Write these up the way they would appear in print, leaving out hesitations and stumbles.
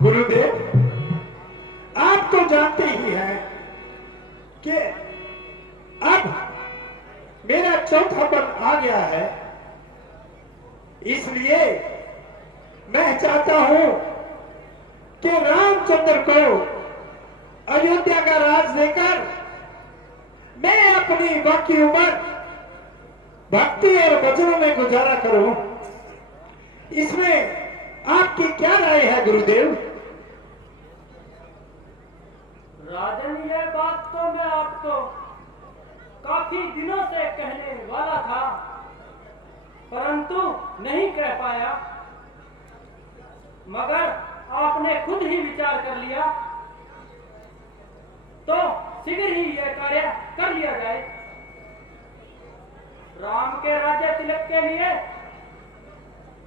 गुरुदेव, आप तो जानते ही हैं कि अब मेरा चौथा पद आ गया है, इसलिए मैं चाहता हूं कि रामचंद्र को अयोध्या का राज देकर मैं अपनी बाकी उम्र भक्ति और भजनों में गुजारा करूं। इसमें आपकी क्या राय है गुरुदेव? राजन, ये बात तो मैं आपको काफी दिनों से कहने वाला था, परंतु नहीं कह पाया। मगर आपने खुद ही विचार कर लिया तो शीघ्र ही यह कार्य कर लिया जाए। राम के राज्य तिलक के लिए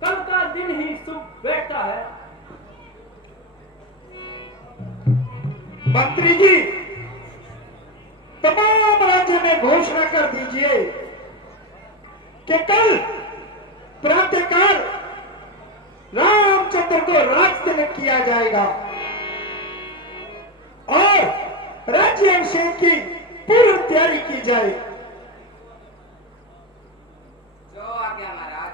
कल का दिन ही शुभ बैठता है। मंत्री जी, तमाम राज्य में घोषणा कर दीजिए कि कल प्रातःकाल रामचंद्र को राज तिलक किया जाएगा और राज्याभिषेक की पूर्व तैयारी की जाए। जो आज्ञा महाराज।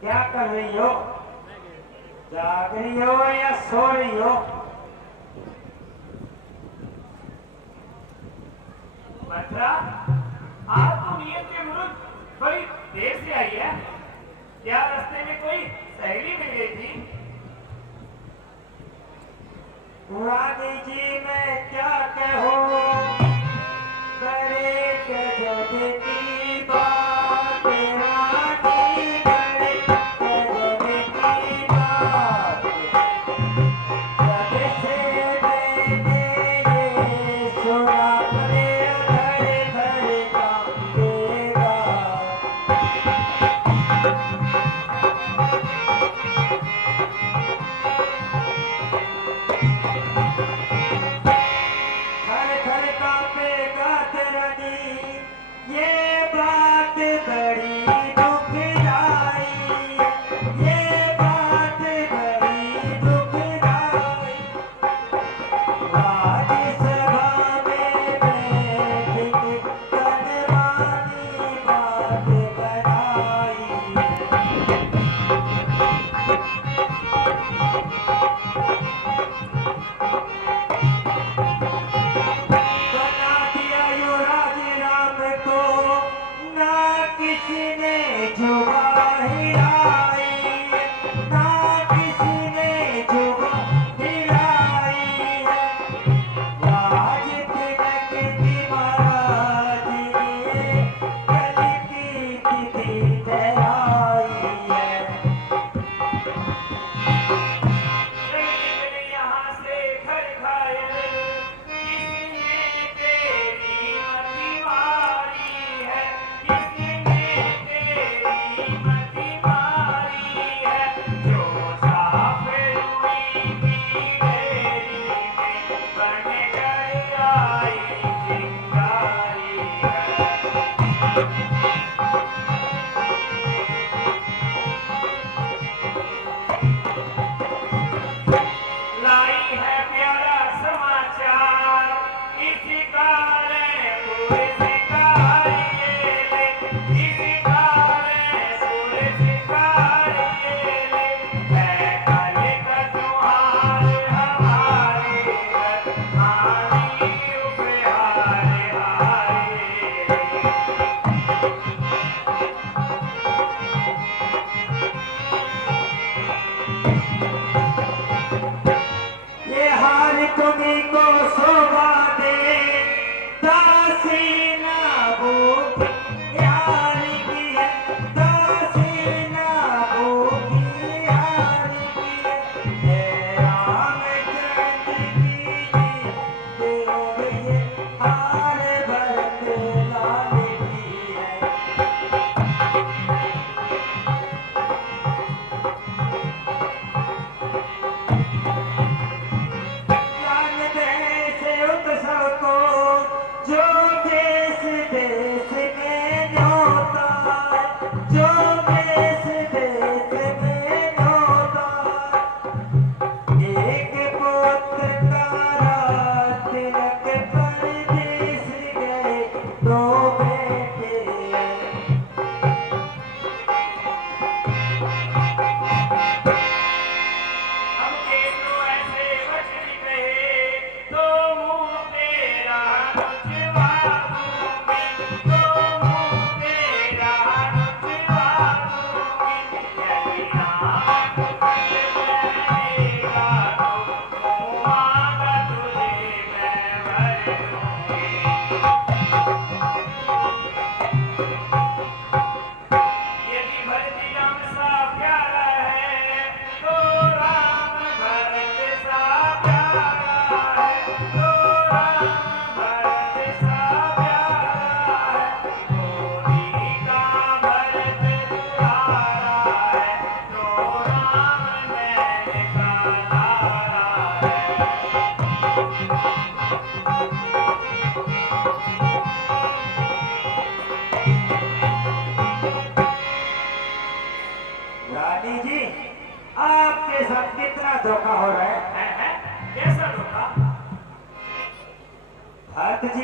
क्या कर रही हो? जाग रही हो या सो रही हो? मथुरा, आपको नियत के विरुद्ध बड़ी देर से आई है। क्या रास्ते में कोई सहेली मिल गई थी? रानी जी, मैं क्या कहूँ, बड़े गजब की बात रानी, बड़े गजब की बात। जब से मैंने ये सुना, बड़े धड़े धड़े कांपेगा। थर थर कांपेगा धरनी, ये बात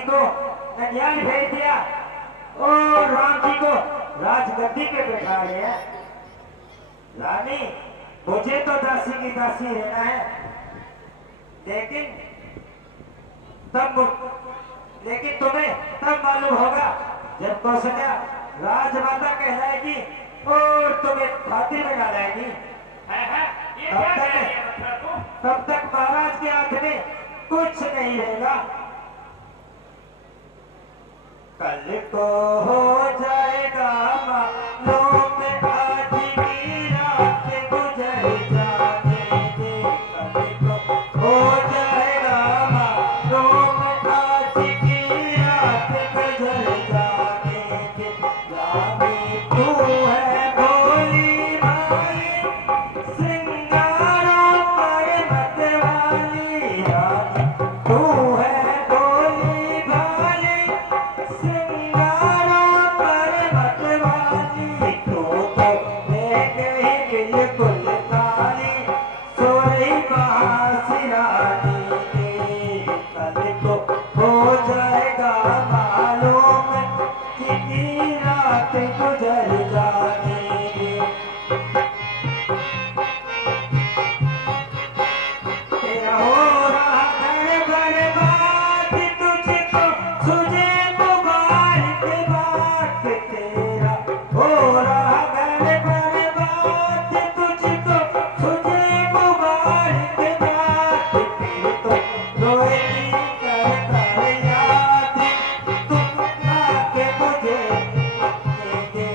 जी को ननिहाल भेज दिया और राम जी को राजगद्दी पे बैठा लिया। रानी, मुझे तो दासी की दासी रहना है, लेकिन लेकिन तुम्हें तब मालूम होगा जब कौशल्या राजमाता कहलाएगी और तुम्हें खातिर में डालेगी। ये क्या कह रही है मथुरा तू? तब तक महाराज के हाथ में कुछ नहीं रहेगा। कल को हो जाएगा मालूम, आज की रात गुजर जाने दे। कल को हो जाएगा मालूम, आज की रात गुजर जाने दे। रानी तू है भोली भाली, सिंगारों पर मत वाली। रानी तू है भोली भाली, सिंगारों पर मत वाली। तू तो ले गई बिल्कुल काली, सोई बांसी रानी की। कल को हो जाएगा मालूम, कितनी रात गुजर जाएगी। तेरा हो रहा घर बर्बाद, तुझको सुझे मुबारक बात। तेरा हो रहा घर बर्बाद, तुझको सुझे मुबारक बात। फिर तो रोएगी कर कर याद, तुम आके मुझे अपने दे।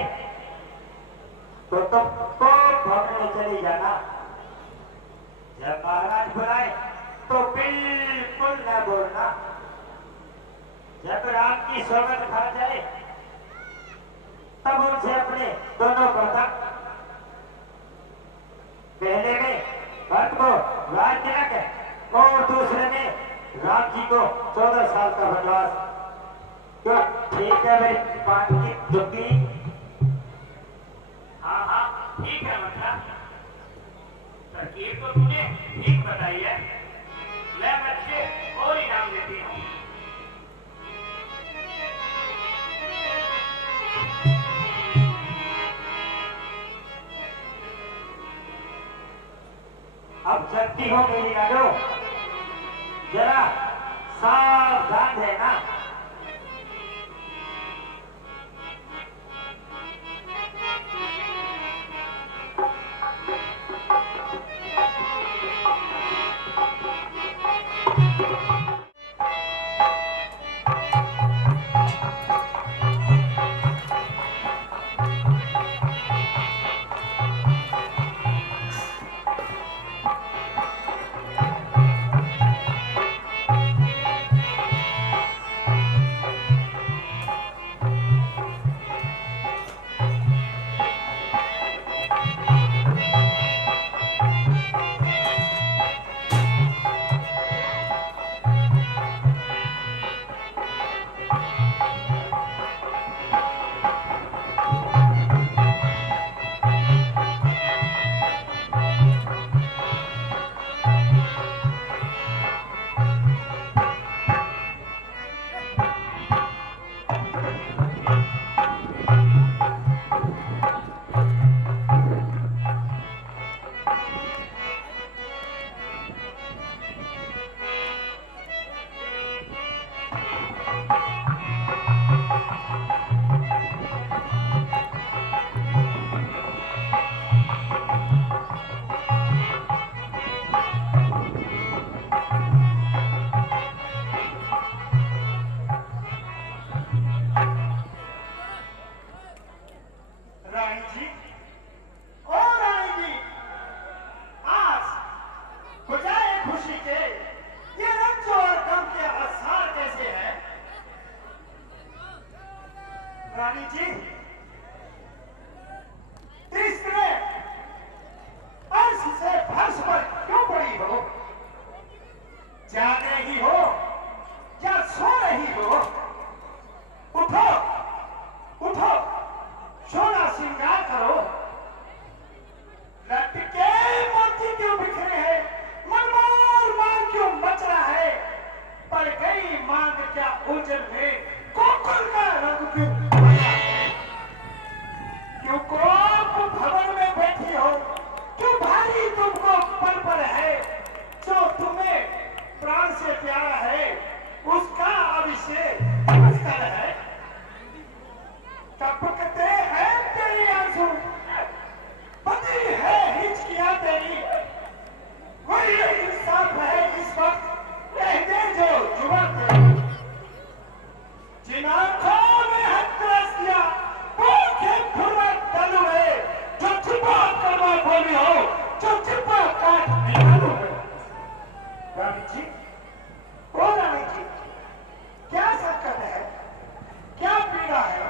जाए तो तुमको भगने चली जाना। जब महाराज बुलाए तो बिल्कुल न बोलना। जब राम की सोगंद खा जाए तब उनसे अपने दोनों पतंग, पहले में भरत को राज तिलक और दूसरे में राम जी को 14 साल का वनवास। तो ठीक है मेरी बात की दुखी। हाँ हाँ ठीक है मंत्रा, तरकीब तो तूने ठीक बताई है। मैं बच्चे और इनाम देती हूँ। अब चलती हो मेरी लाडो, जरा सावधान रहना। रानी जी, तीसरे अर्श से फर्श पर क्यों पड़ी हो? जाग रही हो या सो रही हो? उठो, उठो, सोना श्रृंगार करो। लटके मोती क्यों बिखरे हैं? मनमोर मांग क्यों मच रहा है? पड़ गई मांग क्या उलझन में? कोकुल का रंग क्यों बदला है? क्यों कोप भवन में बैठी हो? क्यों भारी तुमको पल पर है? जो तुम्हें प्राण से प्यारा है उसका अभिषेक नमस्कार है। टपकते हैं तेरे आंसू, बदी है हिचकियां तेरी। कोई इंसाफ है इस वक्त, कह दे जो जुबान तेरी। जिन आंखों में हथरस दिया वो खेत खुला डल हुए, जो छिपा करवा बोली हो, जो छिपा काट निकालू है। रानी जी, ओ रानी जी, क्या संकट है? क्या पीड़ा है?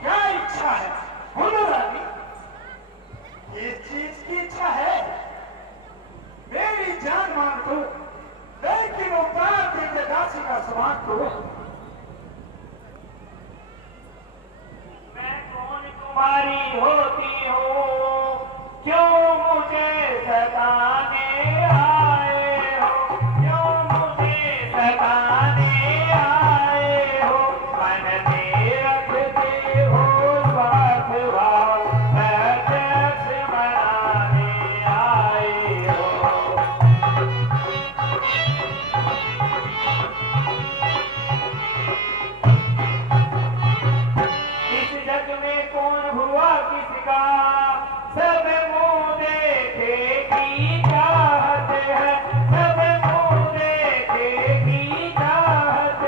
क्या इच्छा है? बोलो रानी, किस चीज की इच्छा है? मेरी जान मांग दो, लेकिन उपकार देकर दासी का समान दो। मैं कौन तुम्हारी होती हूँ, क्यों मुझे सताने आए हो, क्यों मुझे सताने आए हो। मन में रखते हो स्वार्थ भाव, अध्यक्ष बनाने आए हो। इस जग में कौन हुआ किसका, सब मुंह देखे की चाहत है, सब मुंह देखे की चाहत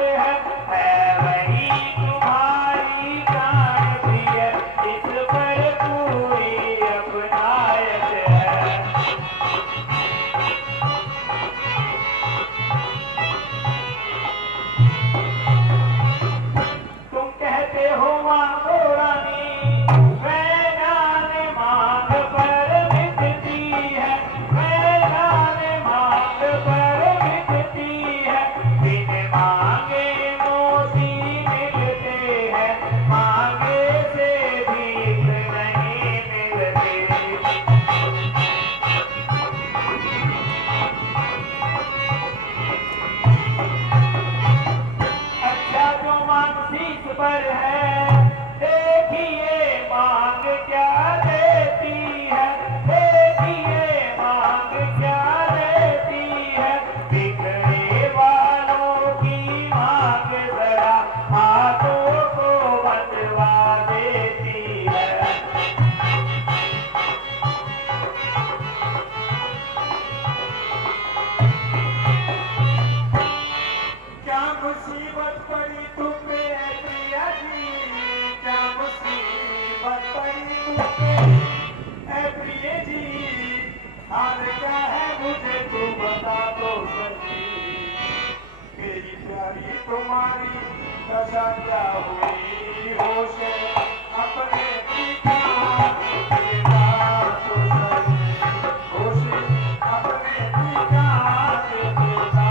है वही तुम्हारी जान प्रिय मैदान मांग पर मिटती है, मैदान मांग पर मिटती है, बिन मांगे मोती मिलते हैं, मांगे से भीख नहीं मिलती। अच्छा जो मांग शीश पर है, देखिए मांग क्या देती है, देखिए मांग क्या देती है, बिखरे वालों की मांग जरा हाथों को बंधवा देती है। क्या मुसीबत पड़ी तुम पे है प्रिया जी, क्या मुसीबत पड़ी तुम पे है प्रिय जी, हाल क्या है मुझे तू बता दो सही, मेरी प्यारी तुम्हारी दशा क्या हुई, होश अपने पिता देता तो सही, होश अपने पिता देता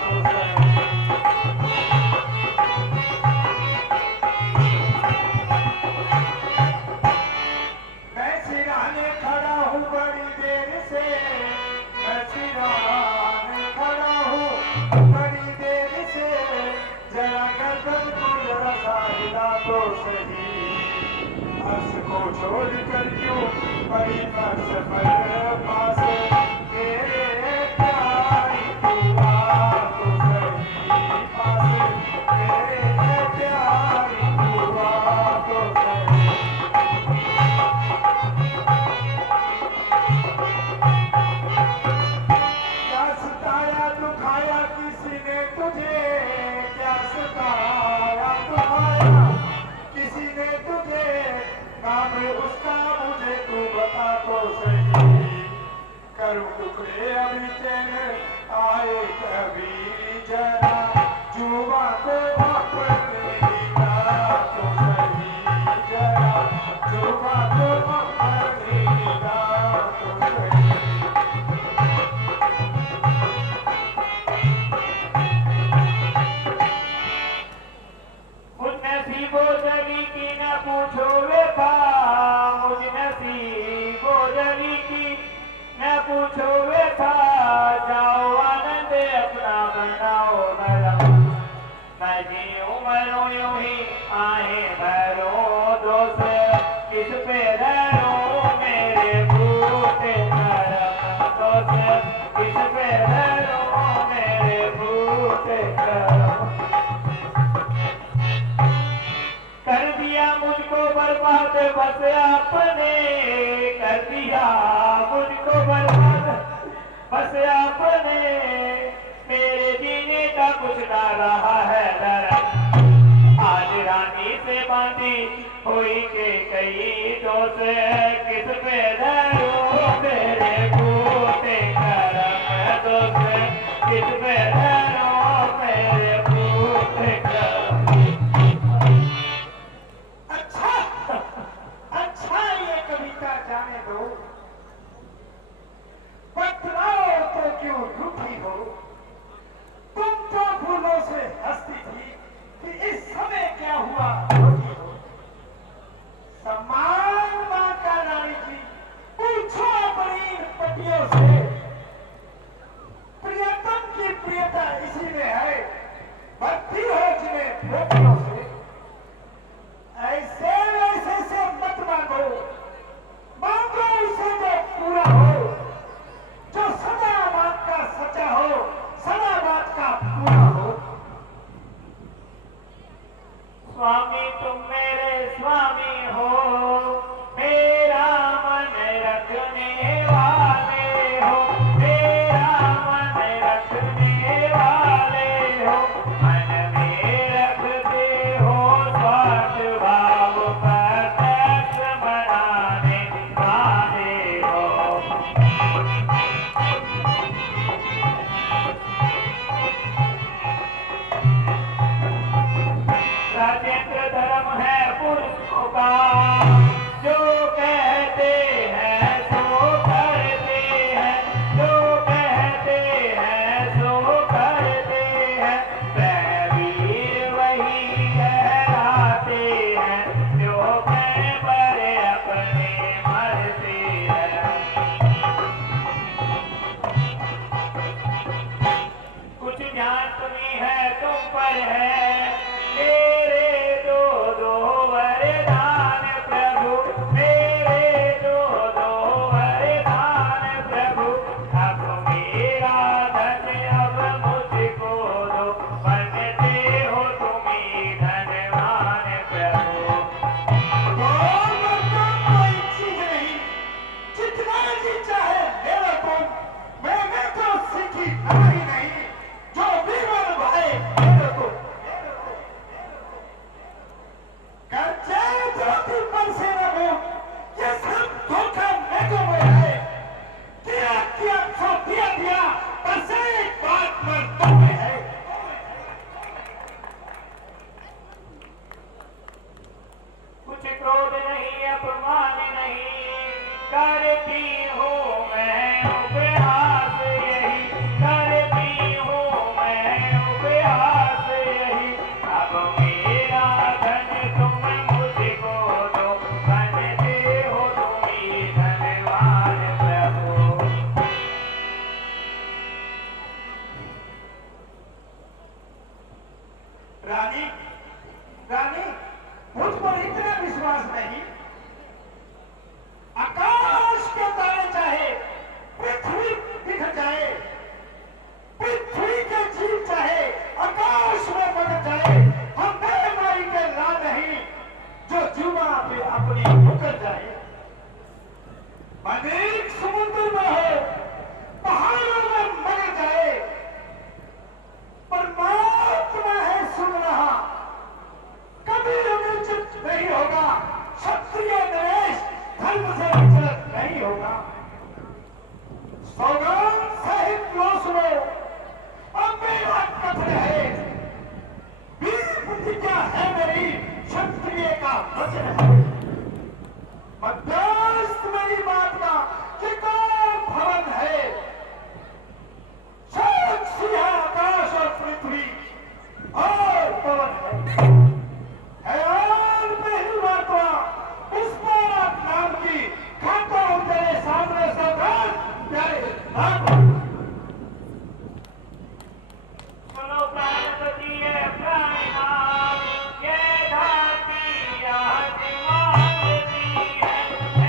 तो सही। मैं सिराने खड़ा हूँ बड़ी देर से, मैं सिराने खड़ा हूँ बड़ी देर से, जरा गर्दन को जरा सा हिला दो सही, अर्श को छोड़ कर क्यों बड़ी फर्श पर पास, मेरे प्यारी तू आ तो सही पास, मेरे प्यारी तू आ तो सही। क्या सताया दुखाया किसी ने तुझे, क्या सताया दुखाया किसी ने तुझे, नाम उसका मुझे तू बता तो सही, करूं टुकड़े अभी चैन आए कभी जरा, जुबा को पकड़ने का तो सही जरा, जुबा को पकड़ने का तो सही। मुझ नसीबो जली की न पूछो व्यथा, मुझ नसीबो जली की न पूछो व्यथा, जाओ आनंद अपना बनाओ नरम, मैं जीऊं मरूं यूं ही आहे भरूं दोस्त, किस पे धरूं मेरे बूटे करम दोस्त, किस पे धरूं मेरे बूटे करम। कर दिया मुझको बर्बाद बस आपने, कर दिया मुझको बर्बाद बस आपने, मेरे जीने का कुछ ना रहा है दरद, आज रानी से बांधी हुई के कई दोस्त, किस पे धरूं मेरे बूटे करम दोस्त, किस पे धरूं मेरे बूटे करम। अच्छा अच्छा ये कविता जाने दो, बतलाओ तो क्यों रूठी हो, तुम तो फूलों से हंसती थी कि इस समय क्या हुआ रोती हो, सम्मान मां का धर्म से विचलित नहीं होगा। सौगंध सहित लो सुनो, अब मेरा कथन है, वीर प्रतिज्ञा है मेरी, क्षत्रिय का वचन है। मध्यस्थ मेरी बात का चिकार भवन है, साक्षी है आकाश और पृथ्वी और पवन है और पहली बात पुष्पराज नाम की खाता हूं तेरे सामने सौगंध प्यारे नाम। सुनो प्राणपति है प्राणनाथ, ये धरती आज मांगती है।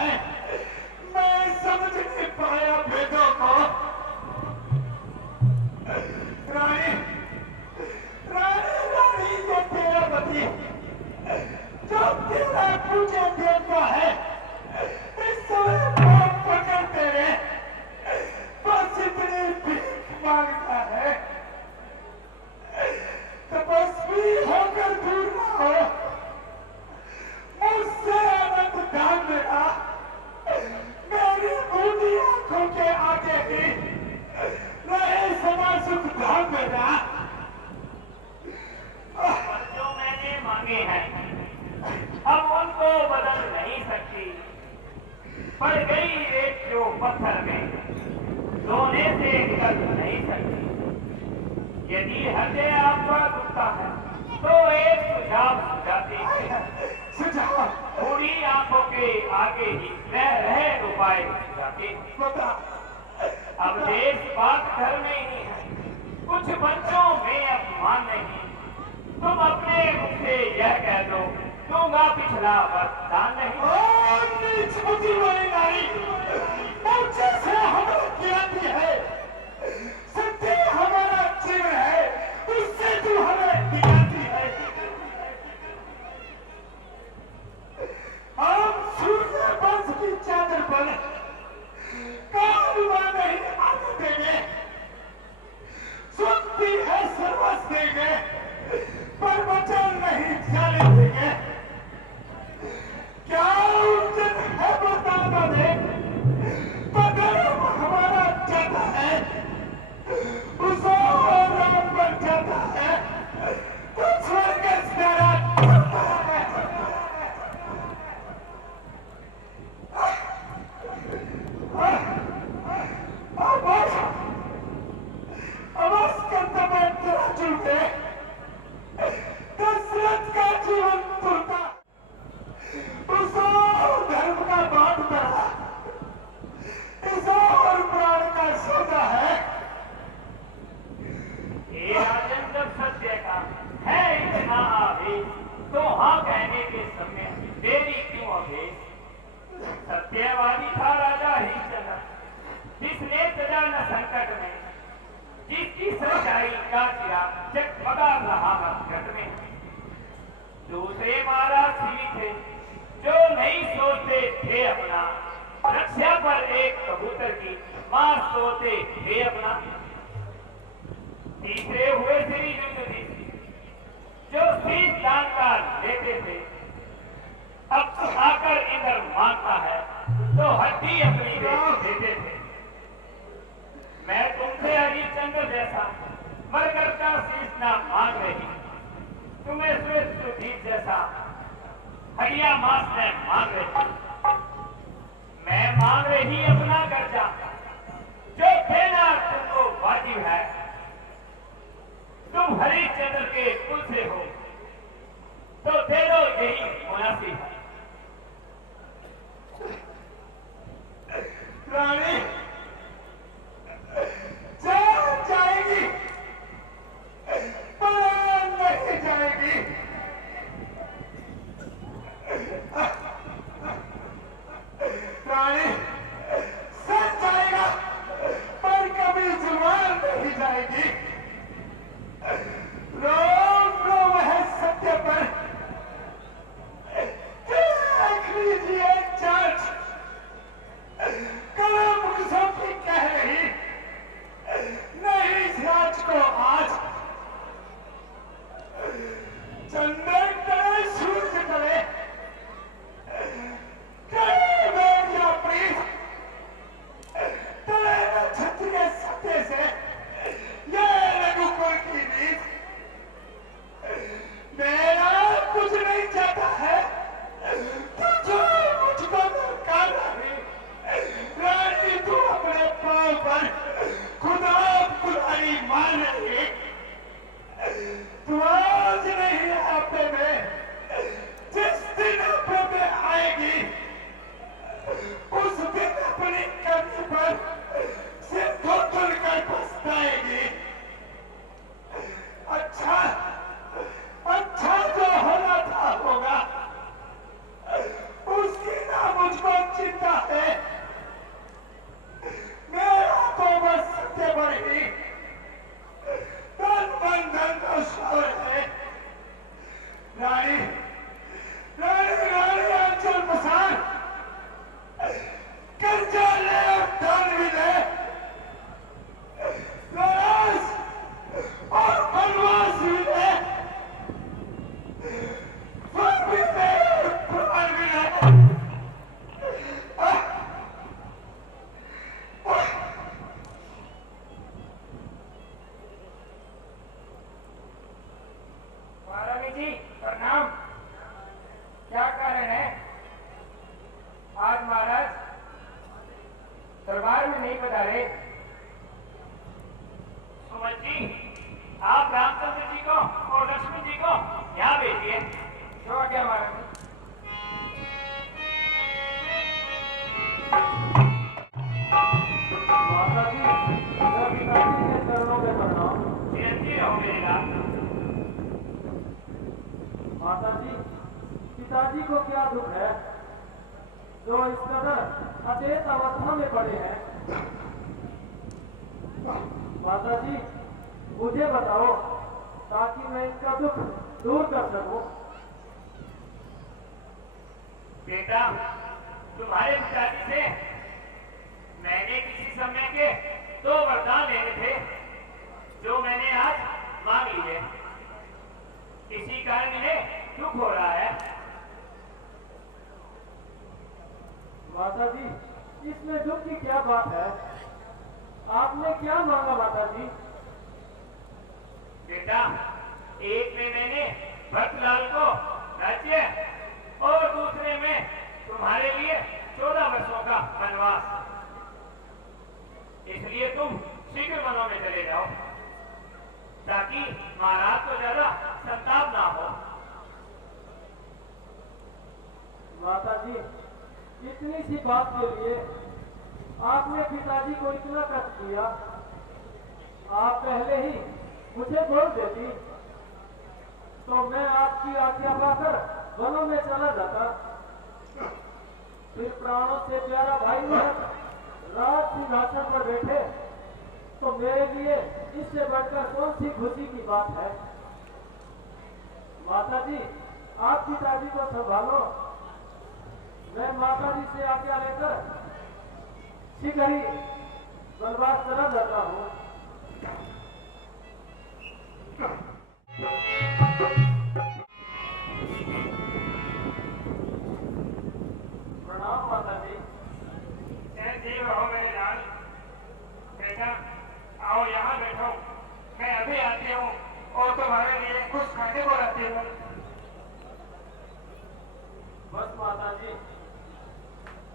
है, मैं समझ नहीं पाया भेदों को। रानी रानी रानी ये तेरा पति जो तेरा पूजा देता है, इस समय पाप पकड़ तेरे बस इतनी भीख मांगता है। तपस्वी होकर दूर ना हो, मुझसे अनंत दान मेरा, मेरी बूढ़ी आंखों के आगे ही रहे सदा सुख धाम मेरा। पर जो मैंने मांगे हैं अब उनको बदल नहीं सकती। पड़ गई रेत जो पत्थर में, सोने से निकल नहीं सकती। यदि हृदय आपका दुखता है तो एक सुझाव सुझाते हैं। सुझाव पूरी आंखों के आगे ही रह रहे उपाय सुझाते हैं। बता। अब देश बात घर में ही है, कुछ बच्चों में अपमान नहीं। तुम अपने मुख से यह कह दो, दूंगा पिछला वरदान नहीं। नीच बुद्धि वाली नारी, ऊंचे से हमला कियाती है, सत्य हमारा जीव है, उससे तू हमें दिखाती है। हम सूर्य वंश की चादर पर काबुआ नहीं आने देंगे, सुनती है सर्वस्व देंगे, पर वचन नहीं जाने देंगे। क्या उज्जत है बताना दे, पगड़म हमारा जाता है, उस और राम बन जाता है, तो स्वर्ग प्यारा करता है। आवाज करता मैं तेरा चुनते, दशरथ का जीवन तुरता, उस और धर्म का बांट करा, इस और प्राण का सौदा है। ये राजन जब सत्य का है इतना आवेश, तो हाँ कहने के समय देरी क्यों अभेश। सत्यवादी था राजा हरिश्चंद्र, जिसने सजा न संकट में, जिसकी सच्चाई का चिराग जगमगा रहा घट में। दूसरे महाराज शिवी थे जो नहीं सोचते थे अपना, रक्षा पर एक कबूतर की मार सोते थे अपना। तीसरे हुए श्री युद्धधीश जो शीश दान का लेते थे, अब आकर इधर मांगता है तो हड्डी अपनी देते थे। मैं तुमसे हरिश्चंद्र जैसा मरकर का शीश ना मांग रही, तुम्हें सुधीर जैसा हड्डियां मांस न मांग रही। मैं मांग रही अपना कर्जा जो देना तुमको वाजिब है। तुम हरिश्चंद्र के कुल से हो तो दे दो, यही मुनासिब है। रानी जान जाएगी, पर नहीं जाएगी। रानी सच जाएगा, पर कभी जुबान नहीं जाएगी। रोम रोम है सत्य पर, इस कदर अचेत अवस्था में पड़े हैं। माता जी मुझे बताओ ताकि मैं इनका दुख दूर कर सकूं। बेटा, तुम्हारे पिताजी से मैंने किसी समय के 2 वरदान लेने थे जो मैंने आज मांग लिए। इसी कारण इन्हें दुख हो रहा है। माता जी इसमें दुख की क्या बात है? आपने क्या मांगा माता जी? बेटा, एक में मैंने भक्तलाल को राज्य और दूसरे में तुम्हारे लिए 14 वर्षों का वनवास। इसलिए तुम शीघ्र वनों में चले जाओ ताकि महाराज को ज्यादा संताप ना हो। माता जी इतनी सी बात के लिए आपने पिताजी को इतना कष्ट दिया। आप पहले ही मुझे बोल देती तो मैं आपकी आज्ञा पाकर वनों में चला जाता। फिर प्राणों से प्यारा भाई राज सिंहासन पर बैठे तो मेरे लिए इससे बढ़कर कौन सी खुशी की बात है। माता जी आप पिताजी को संभालो। मैं माता जी से आज्ञा लेकर शीघ्र ही वनवास चला जाता हूँ। प्रणाम माता जी। जी रहो मेरे लाल। बेटा, आओ यहाँ बैठो। मैं अभी आती हूँ और तुम्हारे लिए कुछ खाने को रखती हूँ। बस माता जी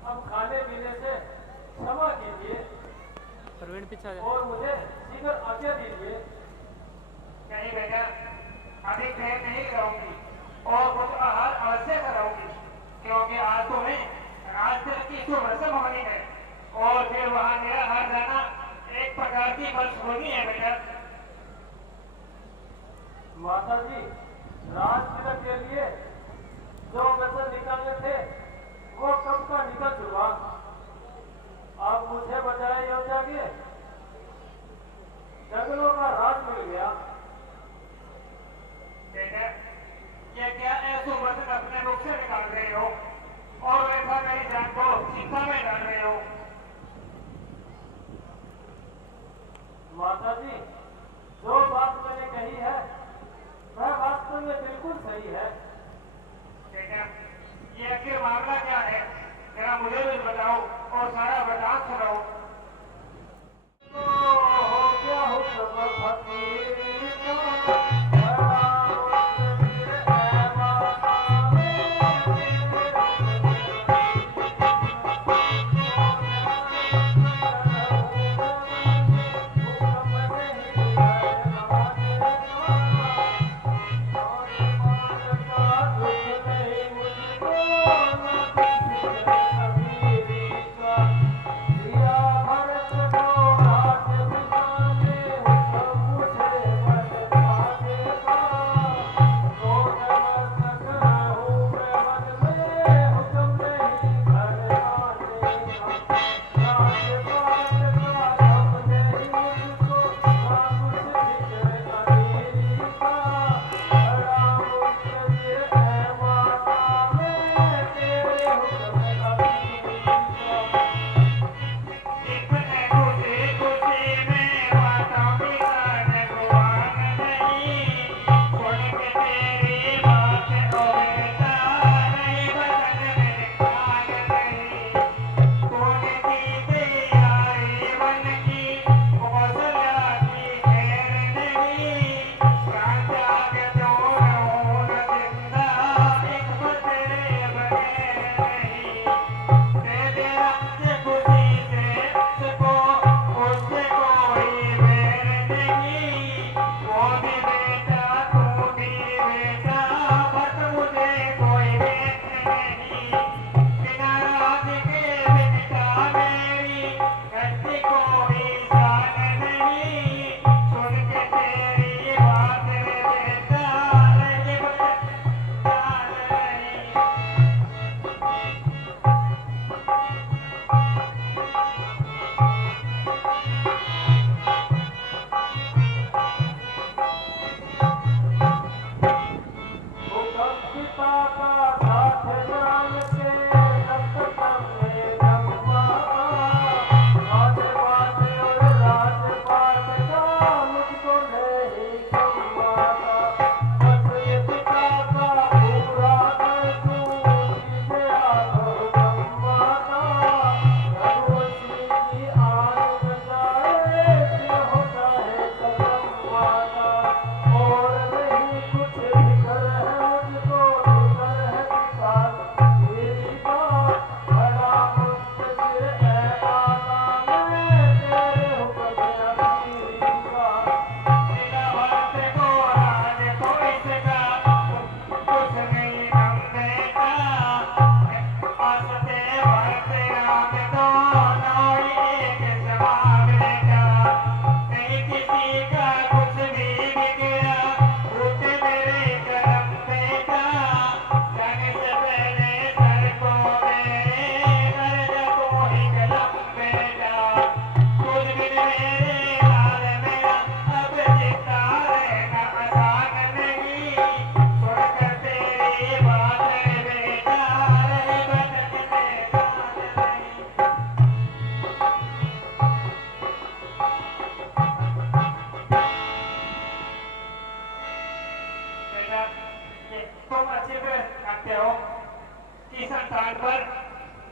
अब खाने पीने से क्षमा कीजिए और मुझे शीघ्र आज्ञा दीजिए। नहीं बेटा, अभी देर नहीं कराऊंगी और कुछ आहार अवश्य कराऊंगी क्योंकि आज तुम्हें राजदल की शुभ रस्म होनी है और फिर वहां मेरा हार जाना एक प्रकार की बदसुनी है बेटा। माता जी राजतिलक के लिए जो वचन निकाले थे वो कब का निकल चुका। अब मुझे बजाय योजना के जंगलों का राज मिल गया। बेटा, ये क्या ऐसे वचन अपने मुख से निकाल रहे हो और वैसा मेरी जान को चिंता में डाल रहे हो। माता जी जो बात मैंने कही है वह वास्तव में बिल्कुल सही है। बेटा, ये आखिर मामला क्या है? जरा मुझे भी बताओ और सारा वरदान सुनाओ। हो क्या हो फकीर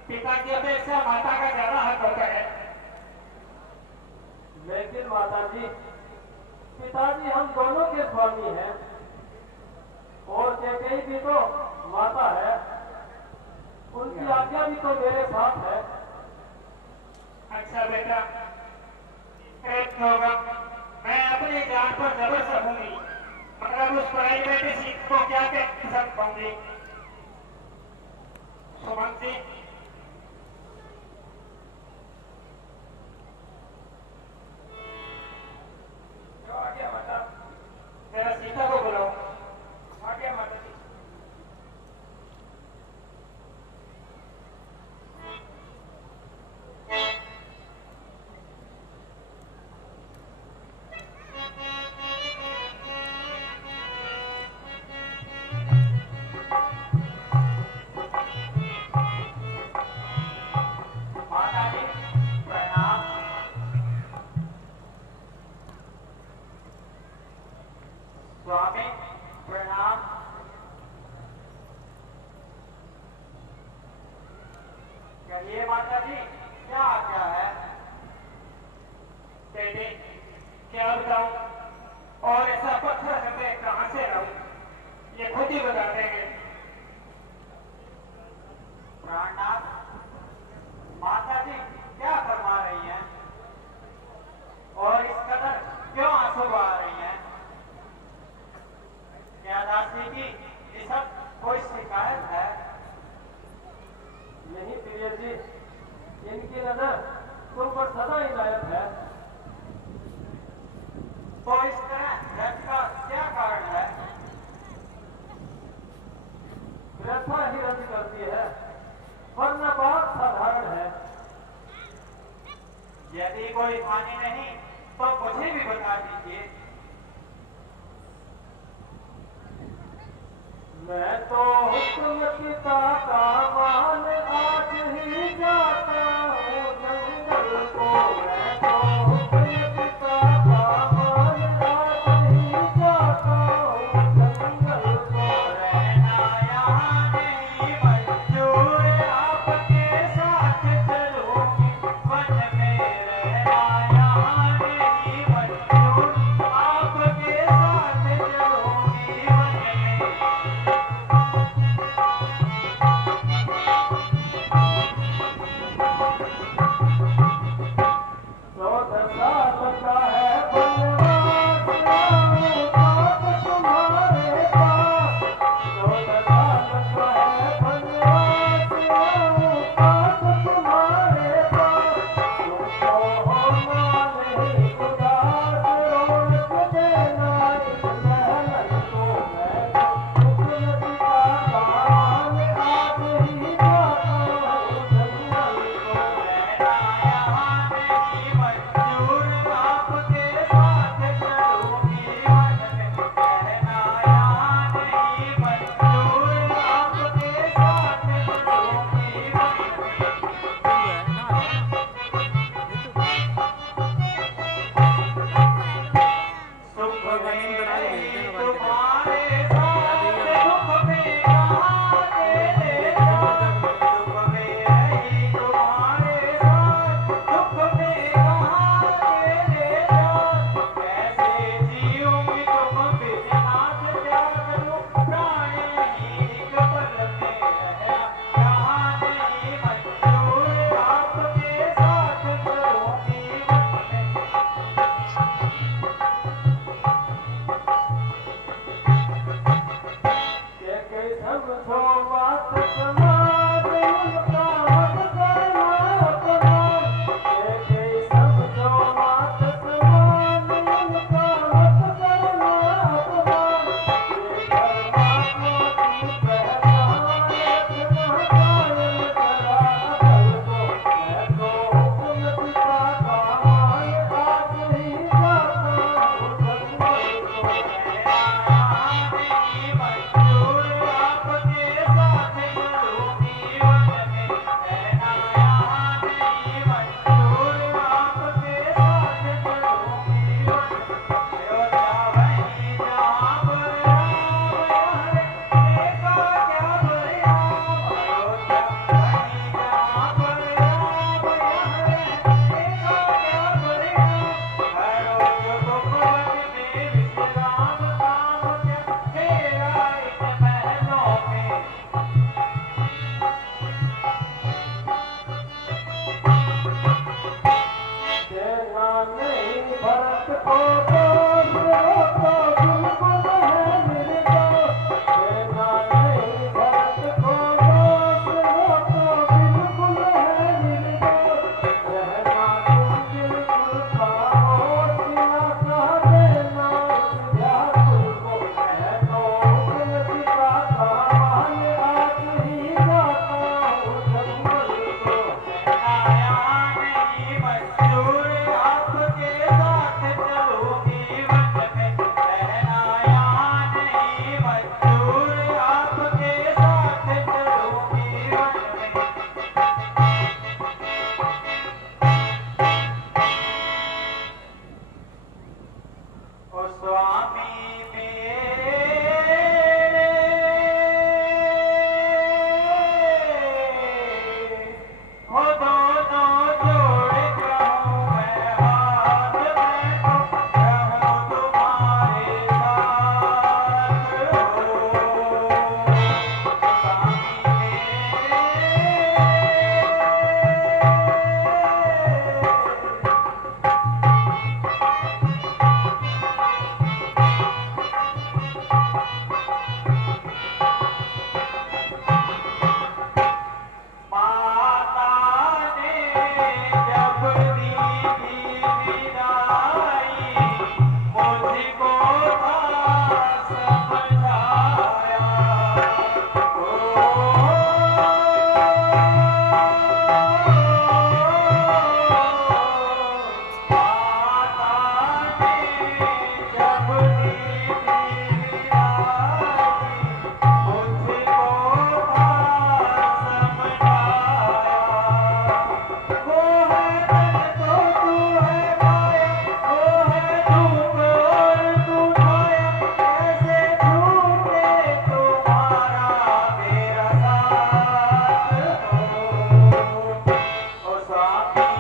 पिता की अपेक्षा माता का ज्यादा हक होता है। लेकिन माता जी, पिताजी हम दोनों के स्वामी हैं और कैकेयी भी तो माता है, उनकी आज्ञा भी तो मेरे साथ है। अच्छा बेटा, एक होगा, मैं अपनी जान पर जबर सकूंगी, मगर उस पढ़ाई बेटी सीख को क्या कह सकूंगी। सुमन जी, जो आ गया माता, मेरा सीता को बुलाओ। आ गया माता जी। माता जी प्रणाम। स्वामी प्रणाम। कहिए माता जी, क्या आज्ञा है? बेटे, क्या बताऊं, और ऐसा पत्थर मैं कहां से लाऊं, ये खुद ही बता देंगे। प्राणनाथ, माता जी क्या फरमा रही हैं और इस कदर क्यों आंसू बहा रही हैं? क्या दासी की इस वक्त कोई शिकायत है? नहीं प्रिय जी, इनकी नजर तुम पर सदा इनायत है। तो इस तरह रथ का क्या कारण है? व्यथा ही रंज करती है, वरना बात साधारण है। यदि कोई हानि नहीं तो मुझे भी बता दीजिए। मैं तो हुक्म पिता का मान आज ही जाता हूँ जंगल को। मैं तो हुक्म पिता का मान आज ही जाता हूँ जंगल को। रहना यहाँ नहीं मंजूर, आपके साथ चलूंगी वन में। रहना यहाँ नहीं मंजूर, आपके साथ चलूंगी वन में। को दोस्त वो तो बिल्कुल है निर्दोष कहना नहीं भरत को दोस्त वो तो बिल्कुल है निर्दोष रहना तुम बिल्कुल खामोश ना कह देना उस व्याकुल को कहनो दिल पिता का मान आज ही जाता हूँ जंगल को आया नहीं मंजूर आपके साथ चलूंगी वन में रहना यहाँ नहीं मंजूर आपके साथ चलूंगी वन में ओ स्वामी मेरे ओ दोनों जोड़ कहूँ मैं हाथ में तो रहूँ तुम्हारे साथ माता ने जब दी विदाई मुझको था समझाया माता ने जब दी विदाई मुझको था समझाया वो है धन तो तू है माया वो है धूप और तू छाया कैसे छूटे तुम्हारा मेरा साथ ओ स्वामी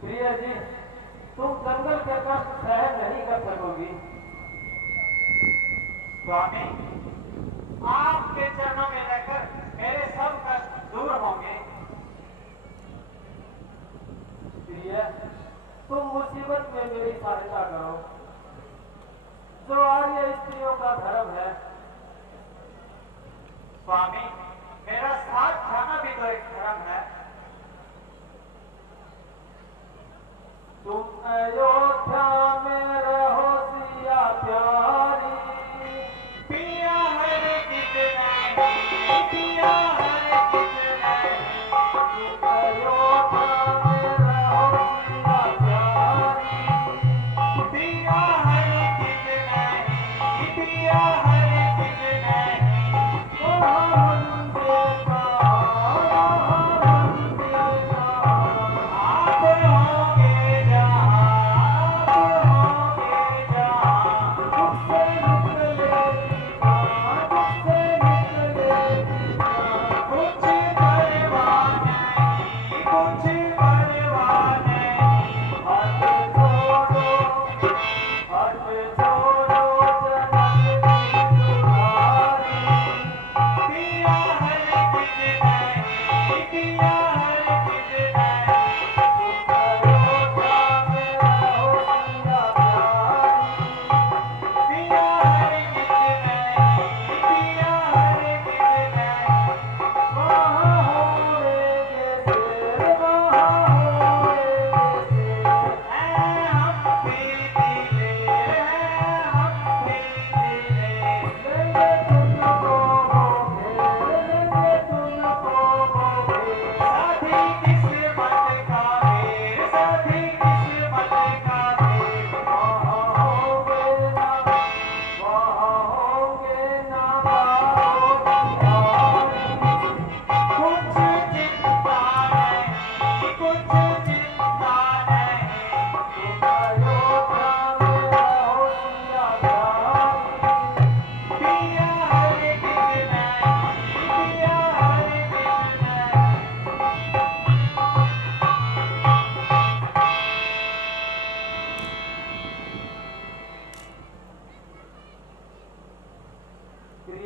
प्रिय जी तुम जंगल के कष्ट सहन नहीं कर सकोगी स्वामी आपके चरणों में रहकर मेरे सब कष्ट दूर होंगे प्रिय तुम मुसीबत में मेरी सहायता करो जो आर्य स्त्रियों का धर्म है स्वामी मेरा साथ खाना भी तो एक धर्म है तुम अयोध्या में रहो सिया प्यारी पिया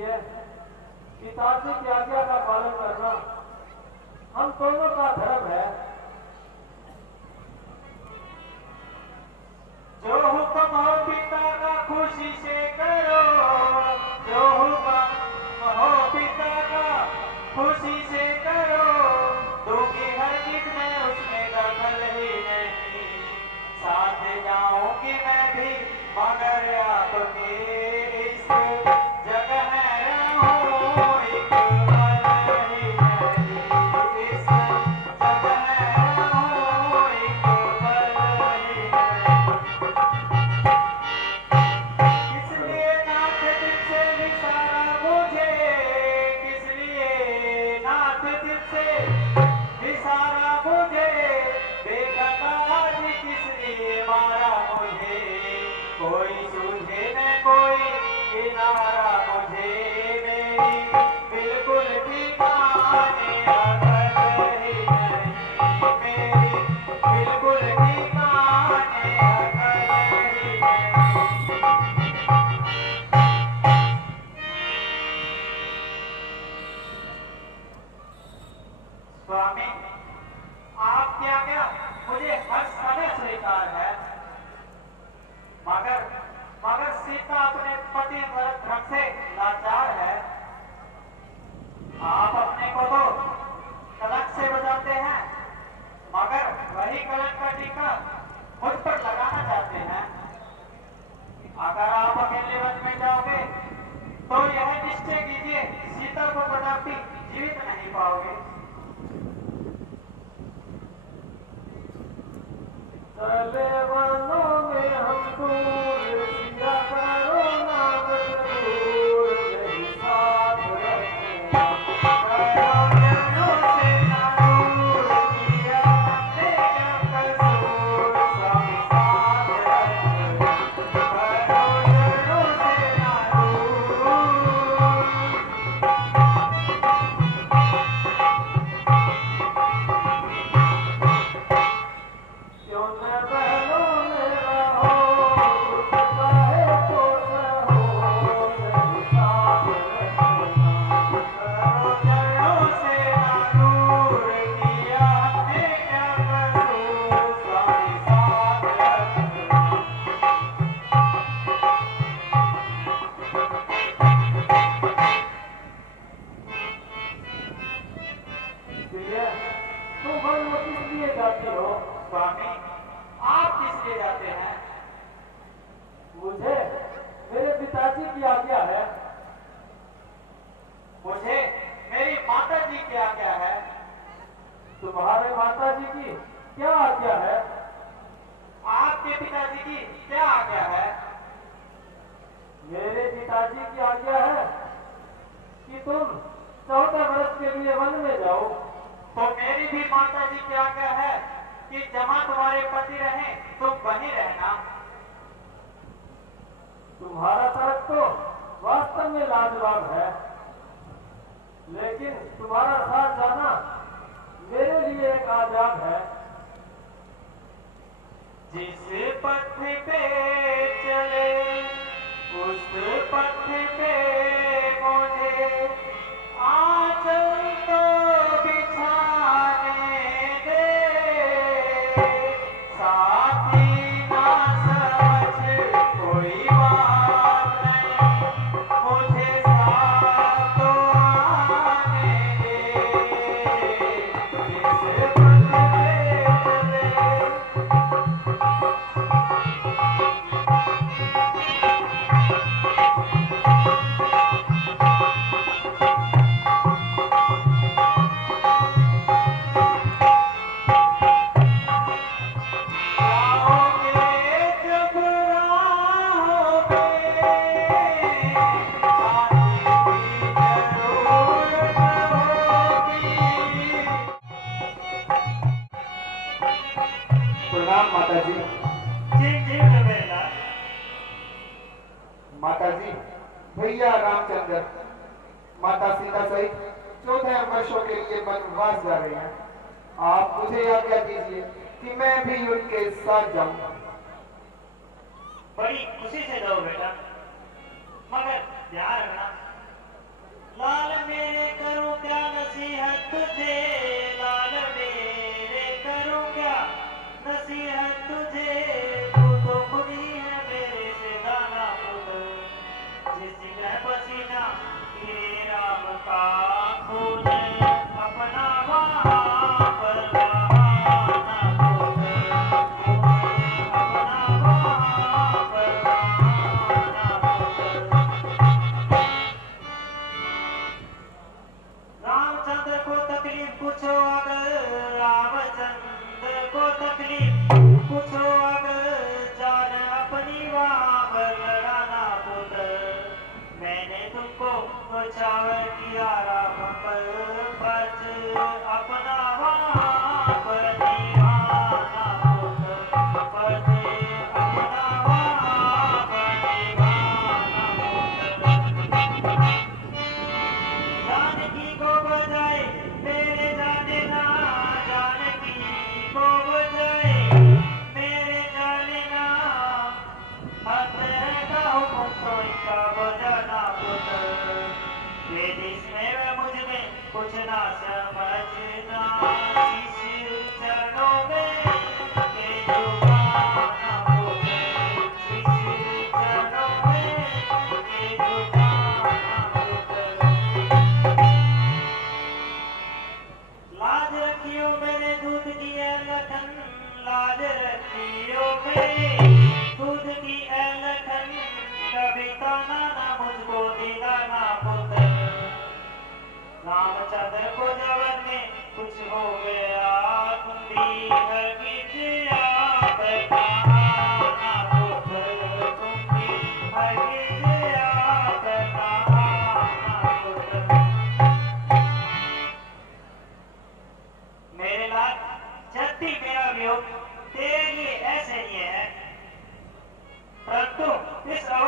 इसलिए पिताजी की आज्ञा का पालन करना हम दोनों का धर्म है। जो हुक्म हो पिता का खुशी से करो, जो हुक्म हो पिता का खुशी से करो, दूंगी हर चीज में उसमें दखल ही नहीं, साथ जाऊंगी मैं भी मगर आपके इस जग में रहूं एक पल ही नहीं, इस जग में रहूं एक पल ही नहीं। किसलिए नाथ दिल से विसारा मुझे, किसलिए नाथ दिल से विसारा मुझे, बेखता जी किसलिए मारा मुझे, कोई सूझे न कोई किनारा मुझे, मेरी बिल्कुल ठिकाने अकल ही नहीं, मेरी बिल्कुल ठिकाने अकल ही नहीं। स्वामी, आपकी आज्ञा मुझे हर समय स्वीकार है, मगर मगर सीता अपने पति भरत धर्म से लाचार है। आप अपने को तो कलंक से बचाते हैं, मगर वही कलंक का टीका मुझ पर लगाना चाहते हैं। अगर आप अकेले वन में जाओगे तो यह निश्चय कीजिए सीता को कदापि जीवित नहीं पाओगे। चले वनों में हम दूर, सिया करो नाम जरूर, यही साथ रखना। करो जनों से ना दूर, किया हमने क्या कसूर, स्वामी साथ रखना। करो जनों से ना दूर। क्यों न बहनों में रहो, दुख चाहे तो सहो, यही साथ रखना। करो जनों से ना दूर, किया हमने क्या कसूर, स्वामी साथ रखना। इसलिए तुम वन में किस लिए जाती हो? स्वामी, आप किस लिए जाते हैं? मुझे मेरे पिताजी की आज्ञा है। मुझे मेरी माता जी की आज्ञा है। तुम्हारे माता जी की क्या आज्ञा है? आपके पिताजी की क्या आज्ञा है? मेरे पिताजी की आज्ञा है कि तुम 14 वर्ष के लिए वन में जाओ। तो मेरी भी माता जी की आज्ञा है कि जहाँ तुम्हारे पति रहे तुम वहीं रहना। तुम्हारा तर्क तो वास्तव में लाजवाब है, लेकिन तुम्हारा साथ जाना मेरे लिए एक आजाद है। जिस पथ पे चले उस पथ पे मुझे आंचल तो बिछाने दे, साथी ना समझ कोई बात नहीं, मुझे साथ तो आने दे। जिस पथ पे चले प्रणाम माता जी। जी जी रवेला। माता जी, भैया रामचंद्र माता सीता सहित 14 वर्षों के लिए वनवास जा रहे हैं। आप मुझे आज्ञा दीजिए कि मैं भी उनके साथ जाऊं। बड़ी खुशी से जाओ बेटा, मगर ध्यान रखना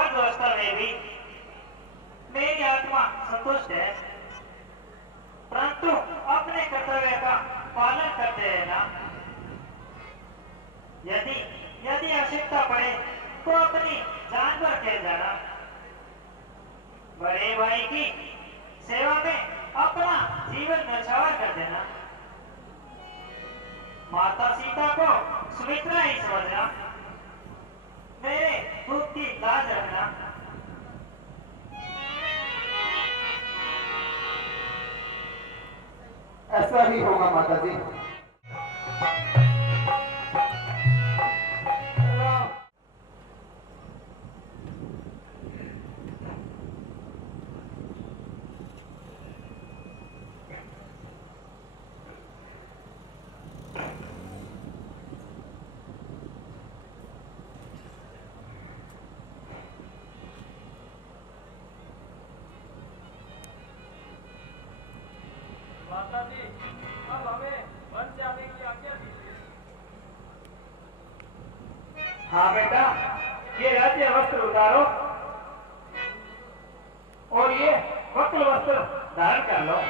अवस्था में भी मेरी आत्मा संतुष्ट है, परंतु अपने कर्तव्य का पालन करते रहना। यदि यदि आवश्यकता पड़े तो अपनी जान पर खेल जाना। बड़े भाई की सेवा में अपना जीवन न्यौछावर कर देना। माता सीता को सुमित्रा ही समझना। मेरे दुख की लाज रखना। ऐसा ही होगा माता जी। माता जी, अब हमें वन जाने की आज्ञा दीजिए। हाँ बेटा, ये राज्य वस्त्र उतारो और ये वक्र वस्त्र धारण कर लो।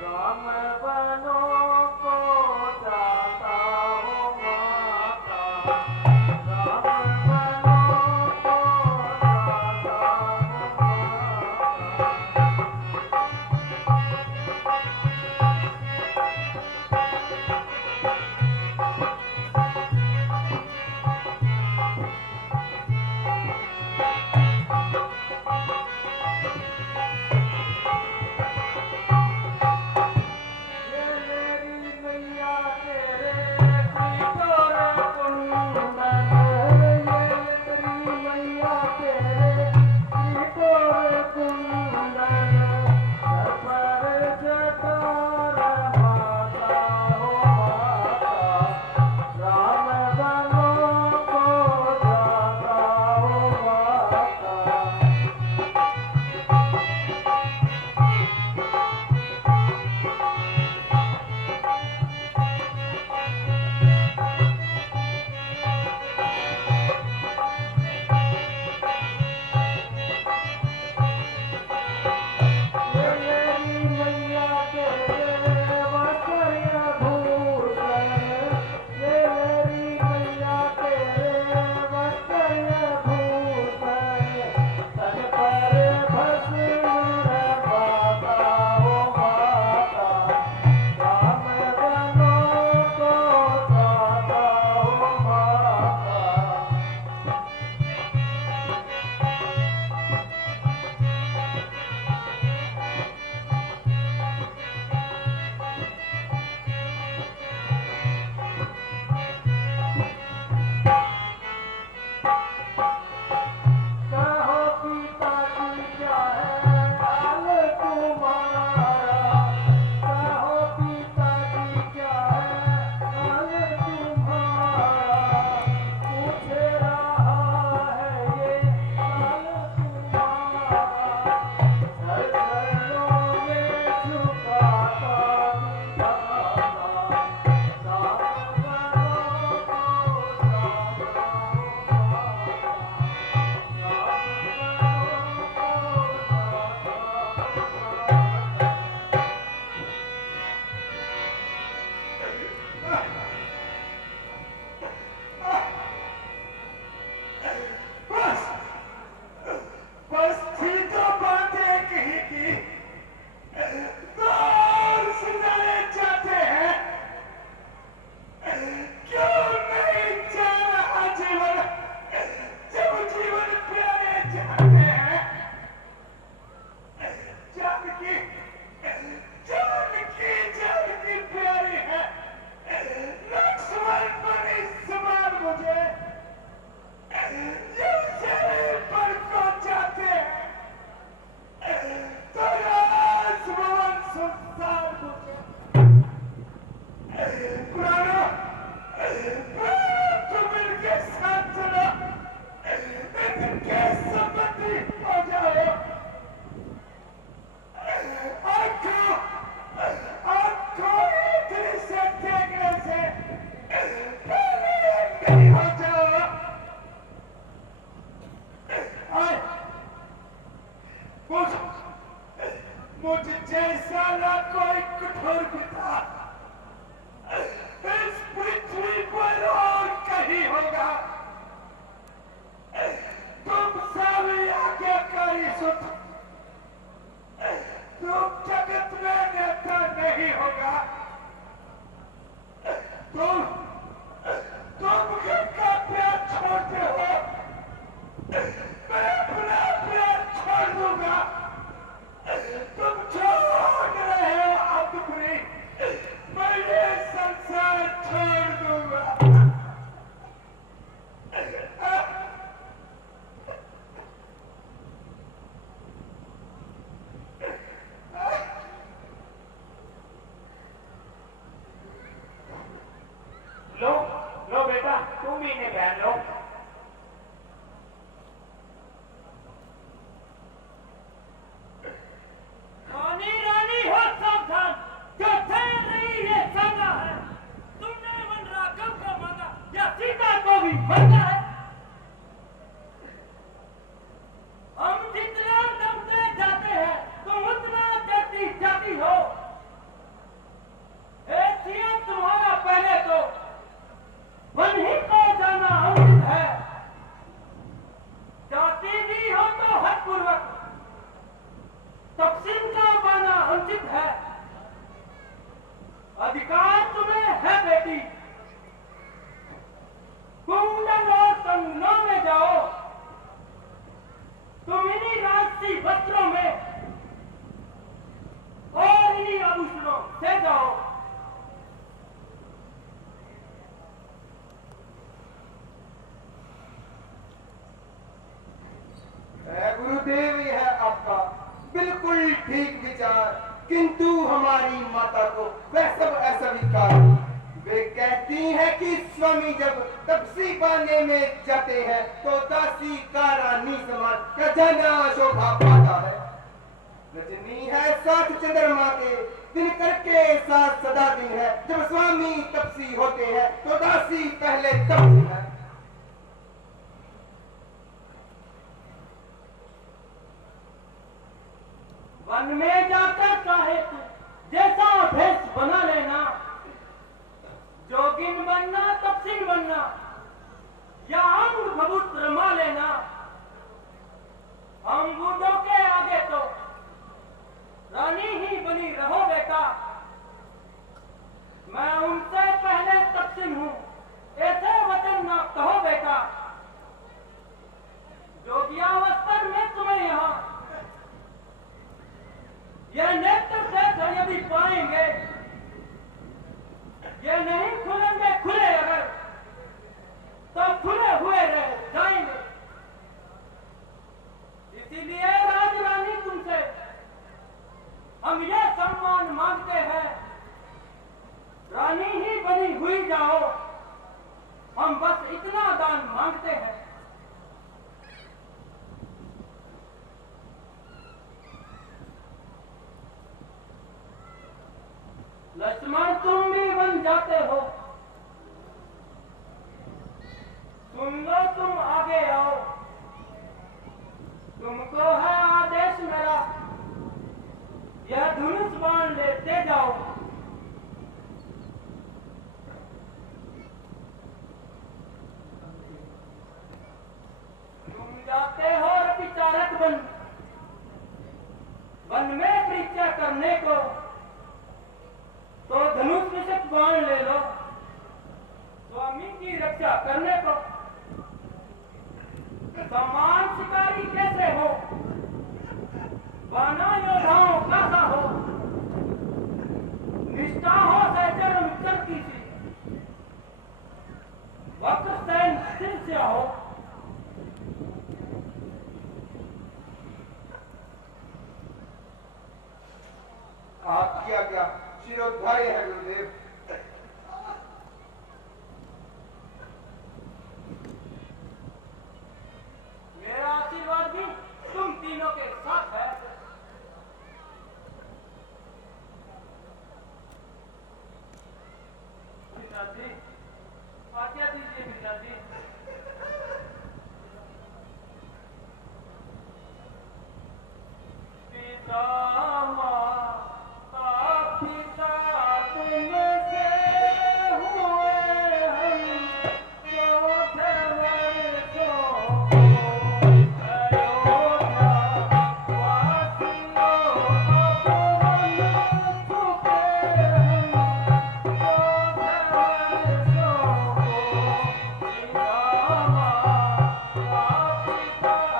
राम बनो को जाता हूँ माता, राम बनो को जाता ये मेरी मैया तेरे की तोरे तुम इनके साथ चलो, इनके संबंधी हो जाओ। आपको इतनी से देखने से पहले नहीं हो जाओ। मुझ जैसा ना कोई कठोर पिता इस पृथ्वी पर और कहीं होगा। तुम सभी आज्ञाकारी सुन, तुम जगत में नेता नहीं होगा। तुम किसका प्यार छोड़ते हो, मैं अपना प्यार छोड़ दूंगा। तुम छोड़ रहे हो अपनी, मैं ये संसार छोड़ दूंगा। लो बेटा, तुम भी इन्हें पहन लो। रानी रानी हो सावधान, जो ठहर रही है साला है। तुमने मन राघव को मांगा या सीता को भी मांगा है। हम जितना दबते जाते हैं तुम उतना डरती जाती हो। हैसियत तुम्हारा पहले तो वन ही को जाना उचित है। जाति भी हो तो हद पूर्वक तकसीम का पाना उचित है। अधिकार तुम्हें है बेटी, कुंडल और संगनों में जाओ। तुम इन्हीं राजसी वस्त्रों में और इन्हीं आभूषणों से जाओ। गुरुदेव, यह आपका बिल्कुल ठीक विचार, किंतु हमारी माता को वह सब अस्वीकार। वे कहती हैं कि स्वामी जब तपसी पाने में जाते हैं तो दासी का रानी समान खजाना शोभा पाता है। रजनी है साथ चंद्रमा के, दिनकर के साथ सदा दिन है। जब स्वामी तपसी होते हैं तो दासी पहले तपसी है। वन में जाकर चाहे तू जैसा भेष बना लेना, जोगिन बनना तपसीन बनना या अंग भभूत रमा लेना। हम बूढ़ों के आगे तो रानी ही बनी रहो बेटा। मैं उनसे पहले तपसीन हूँ, ऐसे वचन न कहो बेटा। जोगियावस्था में तुम्हें यहाँ ये नेत्र से यदि पाएंगे, ये नहीं खुलेंगे खुले अगर, तो खुले हुए रह जाएंगे। इसीलिए राजरानी तुमसे हम ये सम्मान मांगते हैं, रानी ही बनी हुई जाओ। हम बस इतना दान मांगते हैं। लक्ष्मण तुम भी बन जाते हो, सुन लो तुम आगे आओ। तुमको है आदेश मेरा, यह धनुष बाण लेते जाओ। तुम जाते हो विचारक बन, वन में परीक्षा करने को, तो धनुष विषक बाण ले लो। स्वामी की रक्षा करने को समान शिकारी कैसे हो, बाना योद्धाओं का सा हो। निष्ठा हो सहचर उत्तर की सी, वक्र सैन शिष्य हो। आपकी आज्ञा शिरोधार्य है गुरुदेव। जी पिता माता पिता तुमसे हुए हम चौथे वर्षों को अयोध्या वासियों अब हम चुके हम चौथे वर्षों को पिता माता पिता तुमसे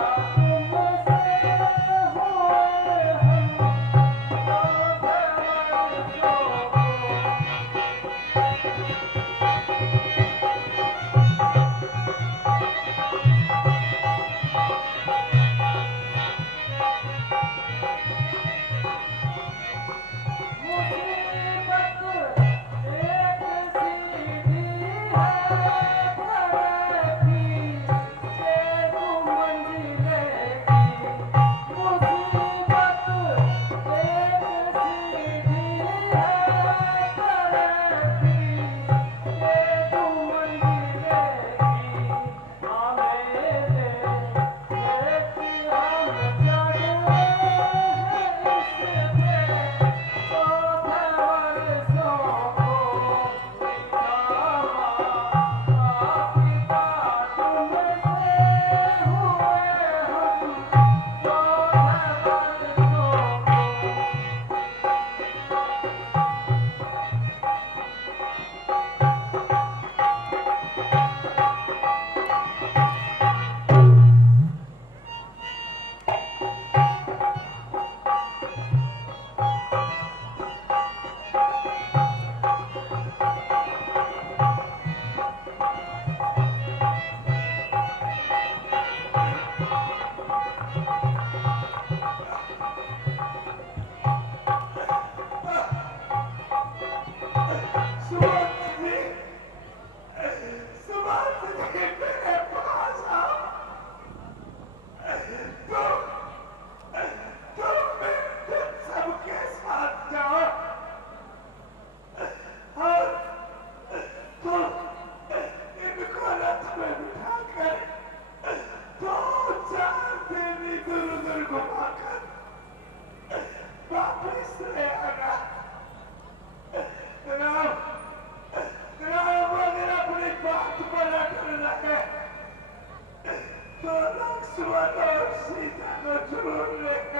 हुए हम तो लक्ष्मण और सीता को छोड़ लेकर